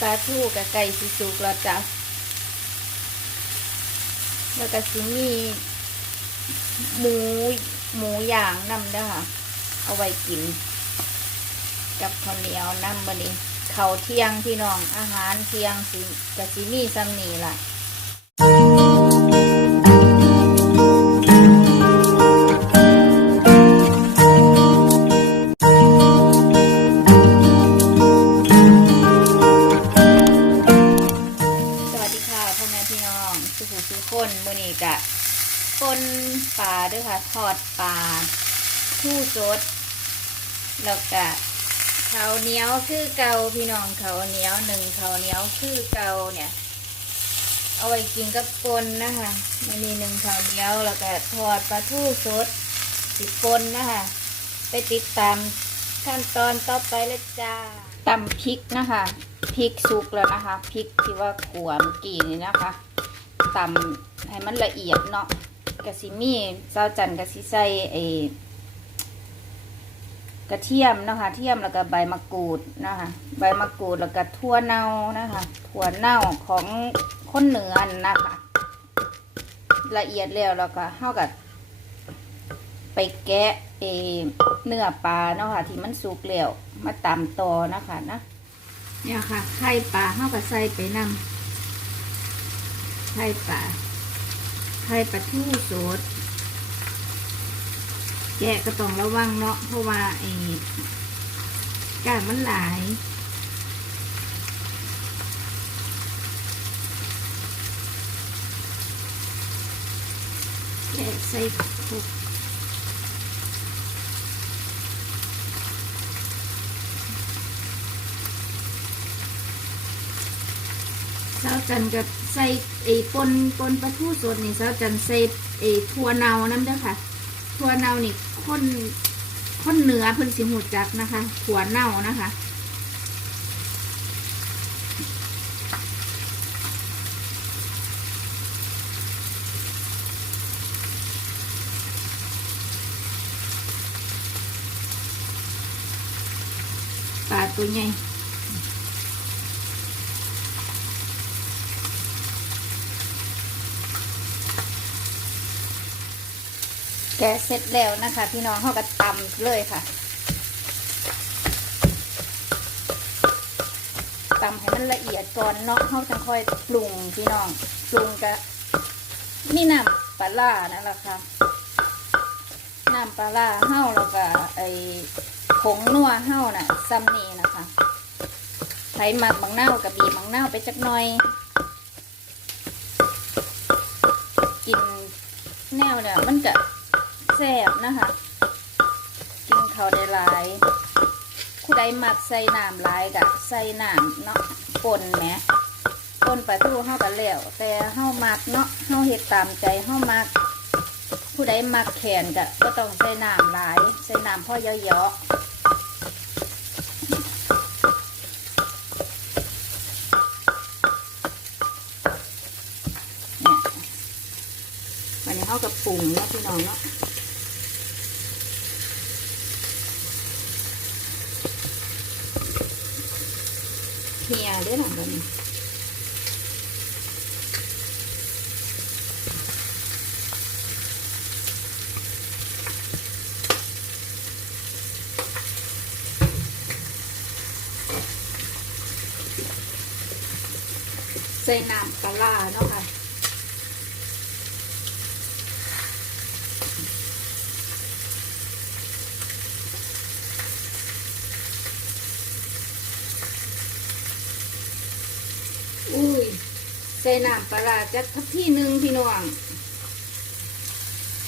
ปลาทูกับไก่สิสุกแล้วจ้ะแล้วก็สิมีหมูหมูย่างนำเด้ค่ะ เอาไว้กิน กับข้าวเหนียวนำบะนี้เขาเที่ยงพี่น้องอาหารเที่ยงสิกับสิมีซัมนี่ล่ะ สุขุสุขคนมื่อนี้กะปนปลาด้วยค่ะทอดปลาทู่สดแล้วก็ข้าเหนียวคือเกาพี่น้องข้าเหนียวหนึ่งข้าเหนียวคือเกาเนี่ย เอาไว้กินกับปนนะคะมันมีหนึ่งข้าเหนียวแล้วก็ทอดปลาทู่สดสิปนนะคะไปติดตามขั้นตอนต่อไปเลยจ้าตำพริกนะคะพริกสุกแล้วนะคะพริกที่ว่าขวเมื่อกี้นี่นะคะ ตำให้มันละเอียดเนาะกะซิมีเจ้าจันกะซิใส่ไอกระเทียมนะคะเทียมแล้วก็ใบมะกรูดนะคะใบมะกรูดแล้วก็ถั่วเน่านะคะถั่วเน่าของคนเหนือนะคะ ละเอียดแล้วแล้วก็เท่ากับไปแกะเอเนื้อปลาเนาะค่ะที่มันสุกแล้วมาตำต่อนะคะนะเนี่ยค่ะไข่ปลาเฮาก็ใส่ไปนำ ไข่ปลาไข่ปลาทูสดแกะก็ต้องระวังเนาะเพราะว่าไอ้กาดมันหลายแกะใส่คุก สาวจันกับใส่ไอ้ปนปนปลาทูสดนี่สาวจันใส่ไอ้ถั่วเนาน้ำเด้อค่ะ ถั่วเนานี่คนคนเหนือเพิ่นสิหูจักนะคะ ถั่วเน่านะคะปลาตัวใหญ่ แกเสร็จแล้วนะคะ พี่น้องเขาก็ตำเลยค่ะตำให้มันละเอียดก่อนเนาะเขาจะค่อยปรุงพี่น้องปรุงกะนี่น้ำปลาล่านั่นแหละค่ะน้ำปลาล่าเห่าแล้วก็ไอผงนัวเห่าน่ะซัมนี่นะคะใช้หมักบางเน่ากับบีบบางเน่าไปจักหน่อยกินแนวเนี่ยมันจะ แซ่บนะคะ กินเขาได้หลายผู้ใดมักใส่น้ำหลายกะใส่น้ำเนาะป่นแหมป่นปลาทูเฮากันแล้วแต่เฮามักเนาะเฮาเฮ็ดตามใจเฮามัก ผู้ใดมักแขนกะก็ต้องใส่น้ำหลายใส่น้ำพ่อเยอะๆเนี่ยวันนี้เฮากับปรุงเนาะพี่น้องเนาะ เฮียด้หลังแบบนใส่น้ำปลาเนาะค่ะ อุ้ย ใส่น้ำปลาจักทับที่หนึ่งพี่น้อง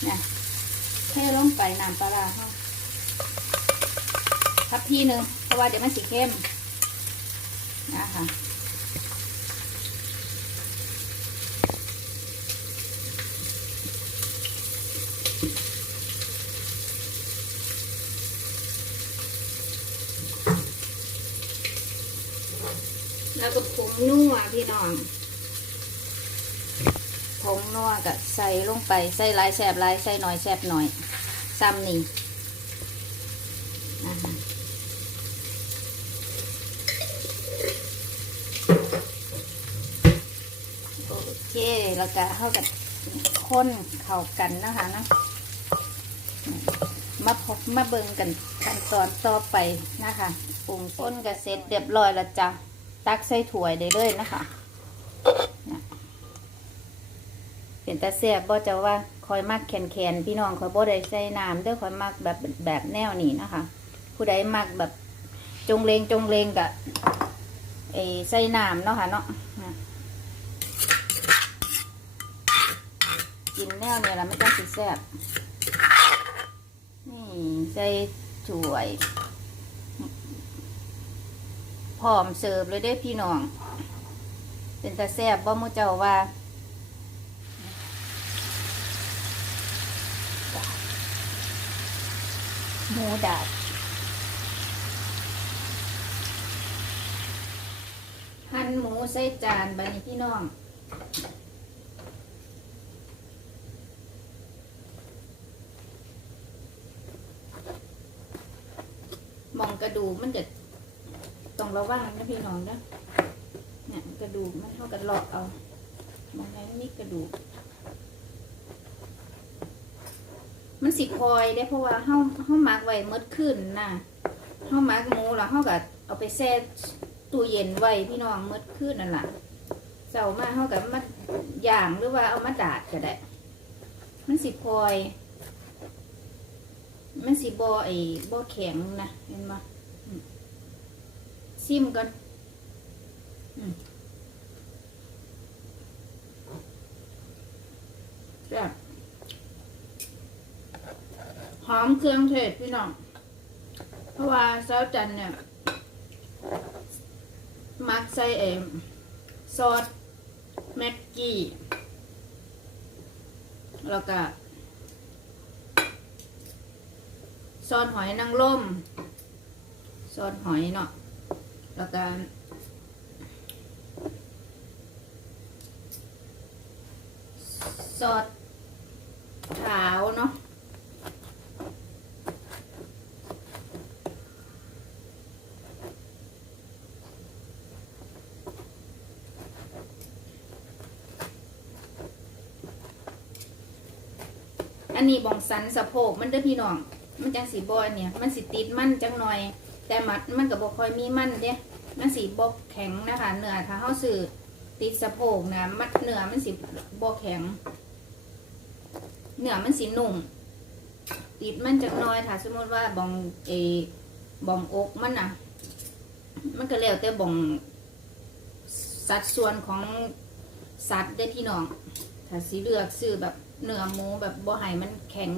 เนี่ยแค่ลงไปน้ำปลาเขาทับที่หนึ่งเพราะว่าเดี๋ยวมันสีเข้มนะคะแล้วก็ผงนัวพี่น้อง นัวกับใส่ลงไปใส่ลายแสบลายใส่หน่อยแสบหน่อยซ้ำนี่โอเคแล้วก็เข้ากับข้นเข้ากันนะคะนะมาพบมาเบิงกันขั้นตอนต่อไปนะคะปรุงต้นกระเซ็ตเรียบร้อยแล้วจ้ะตักใส่ถ้วยได้เลยนะคะ เป็นตาแซ่บบ่จะว่าคอยมักแขนแขนๆพี่น้องคอยบ่ได้ใส่น้ำเด้อคอยมักแบบแบบแนวนี้นะคะ ผู้ใดมักแบบจงเลงจงเลงกะไอ้ใส่น้ำเนาะค่ะเนาะกินแนวเนี่ยละมันจะสิแซ่บนี่ใส่ถ้วยพร้อมเสิร์ฟเลยด้อพี่น้อง เป็นตาแซ่บบ่มูเจ้าว่า หมูดาดหั่นหมูใส่จานบานี้พี่น้องมองกระดูกมันจะต้องระวังนะพี่น้องนะเนี่ยกระดูกมันเท่ากันหลอกเอามองไหนนี่กระดูก มันสิคอยได้เพราะว่าเฮาเฮามักไว้หมดขึ้นนะเฮามักหมูแล้วเฮาก็เอาไปแช่ตู้เย็นไว้พี่น้องหมดขึ้นนั่นล่ะเจ้ามาเฮากับมาย่างหรือว่าเอามาดาดก็ได้ มันสิคอย มันสิบ่ไอ้บ่แข็งนะเห็นบ่อืมซิมก่อนอืมแซ่บ ห อมเครื่องเทศพี่น้อง เพราะว่าเซาจันเนี่ย มักใส่เองซอสแม็กกี้ แล้วก็ซอสหอยนางรมซอสหอยเนาะ แล้วก็ซอสขาวเนาะ อันนี้บองสันสะโพกมันเด้อพี่น้อง มันจังสีบอยเนี่ย มันสิติดมันจังหน่อย แต่มัดมันกับบคอยมีมันเด้มันสีบกแข็งนะคะเนื้อถ้าเขาสื่อติดสะโพกนะมัดเนื้อมันสิบกแข็ง เนื้อมันสีนุ่มติดมันจังหน่อยถ้าสมมติว่าบองเอบองอกมันนะมันก็แล้วแต่บองสัดส่วนของสัตว์ได้พี่น้อง ถ้าสีเลือกซื้อแบบ เนื้อหมูแบบบ่ให้มันแข็ง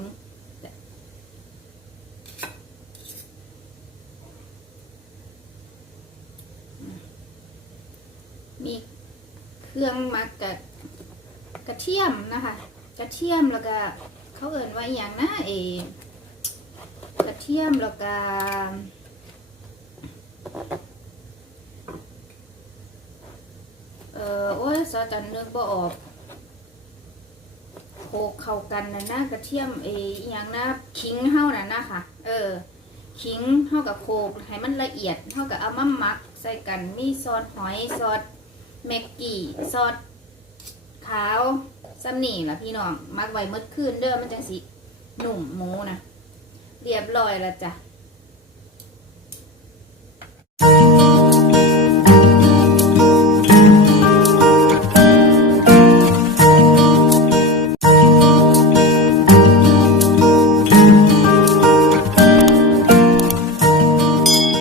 มีเครื่องมักกับกระเทียมนะคะ กระเทียมแล้วก็เขาเอ่นว่าอย่างนะเอกระเทียมแล้วก็เออโอ้ยสาจันนึกบ่ออก โขกเข้ากันนะนะกระเทียมเออย่างนะขิงเฮาน่ะนะค่ะ เออขิงเฮากับโขกให้มันละเอียดเฮากับเอามามักใส่กันมีซอสหอยซอสแมกกี้ซอสขาวซัมนี่ล่ะพี่น้องมักไว้เมื่อคืนเด้อมันจังสิหนุ่มหมูนะเรียบร้อยแล้วจ้ะ